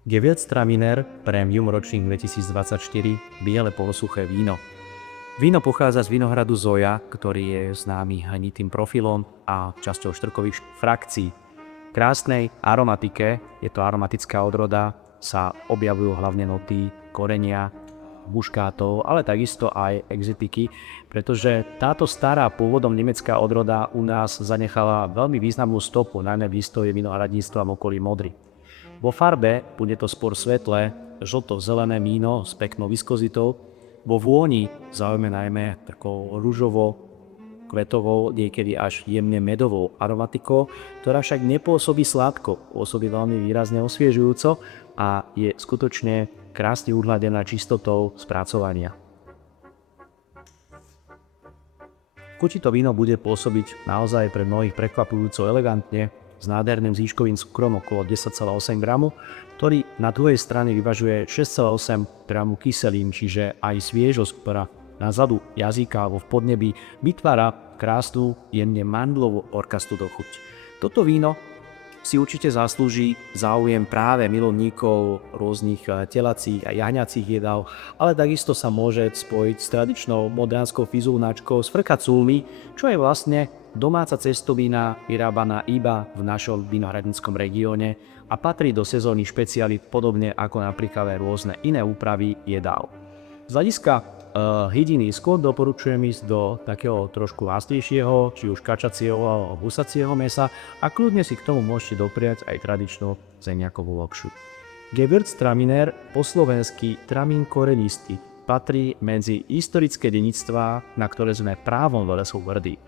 Gewürztraminer Premium ročník 2024 biele polosuché víno. Víno pochádza z vinohradu Zoja, ktorý je známy hlinitým profilom a časťou štrkových frakcií. V krásnej aromatike, je to aromatická odroda, sa objavujú hlavne noty korenia, muškátov, ale takisto aj exotiky, pretože táto stará pôvodom nemecká odroda u nás zanechala veľmi významnú stopu, najmä v histórii vinohradníctva v okolí Modry. Vo farbe bude to skôr svetlé, žlto-zelené víno s peknou viskozitou, vo vôni zaujme najmä takou ružovo-kvetovou, niekedy až jemne medovou aromatikou, ktorá však nepôsobí sladko, pôsobí veľmi výrazne osviežujúco a je skutočne krásne uhladená čistotou spracovania. Chuti to víno bude pôsobiť naozaj pre mnohých prekvapujúco elegantne, s nádherným zíškovým cukrom okolo 10,8 g, ktorý na druhej strane vyvažuje 6,8 g kyselín, čiže aj sviežosť, ktorá na zadu jazyka alebo v podnebí vytvára krásnu, jemne mandlovú orkastú dochuť. Toto víno si určite zaslúži záujem práve milovníkov rôznych telacích a jahňacích jedál, ale takisto sa môže spojiť s tradičnou modránskou fizulnáčkou z frkaculmy, čo je vlastne domáca cestovina vyrábaná iba v našom vinohradníckom regióne a patrí do sezónnych špecialít podobne ako napríklad aj rôzne iné úpravy jedál. Z hľadiska hydiny skôr doporučujem ísť do takého trošku vástejšieho, či už kačacieho alebo husacieho mesa a kľudne si k tomu môžete dopriať aj tradičnú zemiakovú lopšu. Gewürztraminer, po slovensky Tramín korenisty, patrí medzi historické dedičstvá, na ktoré sme právom veľa sú hrdí.